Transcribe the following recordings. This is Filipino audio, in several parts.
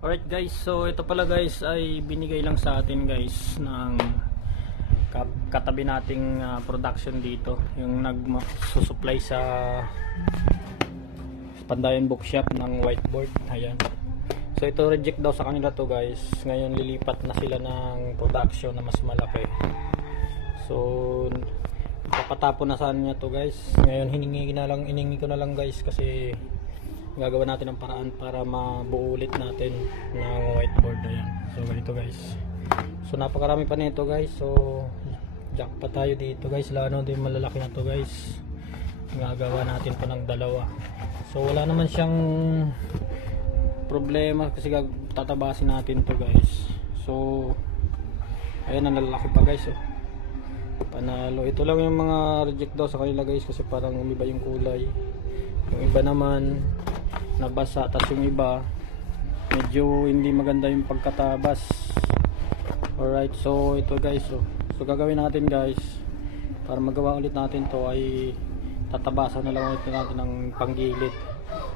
Alright guys, so ito pala guys ay binigay lang sa atin guys ng katabi nating production dito, yung nagsusupply sa Pandayan Bookshop ng whiteboard. Ayan. So ito reject daw sa kanila to guys. Ngayon lilipat na sila ng production na mas malaki. So papatapon na saan niya to guys. Ngayon hiningi ko na lang guys kasi gagawa natin ng paraan para mabuo ulit natin ng whiteboard. Ayan. So ganito guys. So napakarami pa nito guys. So jackpot tayo dito guys. Lalo din malalaki na to guys. Gagawa natin po ng dalawa. So wala naman siyang problema kasi tatabasin natin to guys. So ayan, ang lalaki pa guys. Oh. Panalo. Ito lang yung mga reject daw sa kanila guys kasi parang umiba yung kulay. Yung iba naman nabasa, tapos yung iba medyo hindi maganda yung pagkatabas. Alright, so ito guys. So gagawin natin guys para magawa ulit natin to ay tatabasan na lang ulit natin ng panggilid.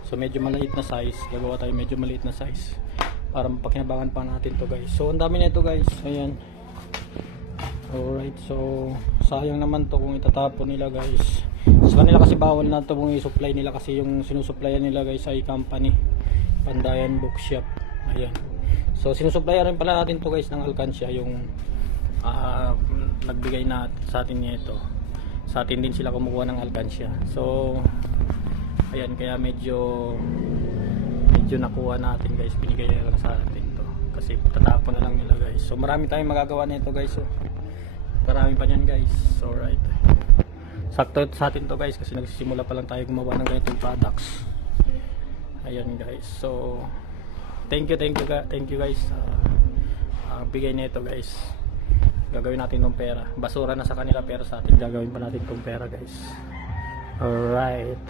So medyo maliit na size, gagawa tayo medyo maliit na size para mapakinabangan pa natin to guys. So ang dami na ito guys. Ayan. Alright, so sayang naman to kung itatapon nila guys. Sa kanila kasi bawal na ito kung i-supply nila kasi yung sinusupplyan nila guys ay company Pandayan Bookshop. Ayan. So sinusupplyan rin pala natin to guys ng alkansya, yung nagbigay na sa atin nito. Sa atin din sila kumukuha ng alkansya. So ayan, kaya medyo nakuha natin guys. Binigay na lang sa atin to kasi tatapon na lang nila guys. So marami tayong magagawa nito guys. So marami pa niyan guys. So alright. Sakto sa atin to guys kasi nagsisimula pa lang tayo gumawa ng ganitong products. Ayan guys. So thank you guys. Bigay nito guys. Gagawin natin tong pera. Basura na sa kanila pero sa atin gagawin pa natin tong pera guys. Alright.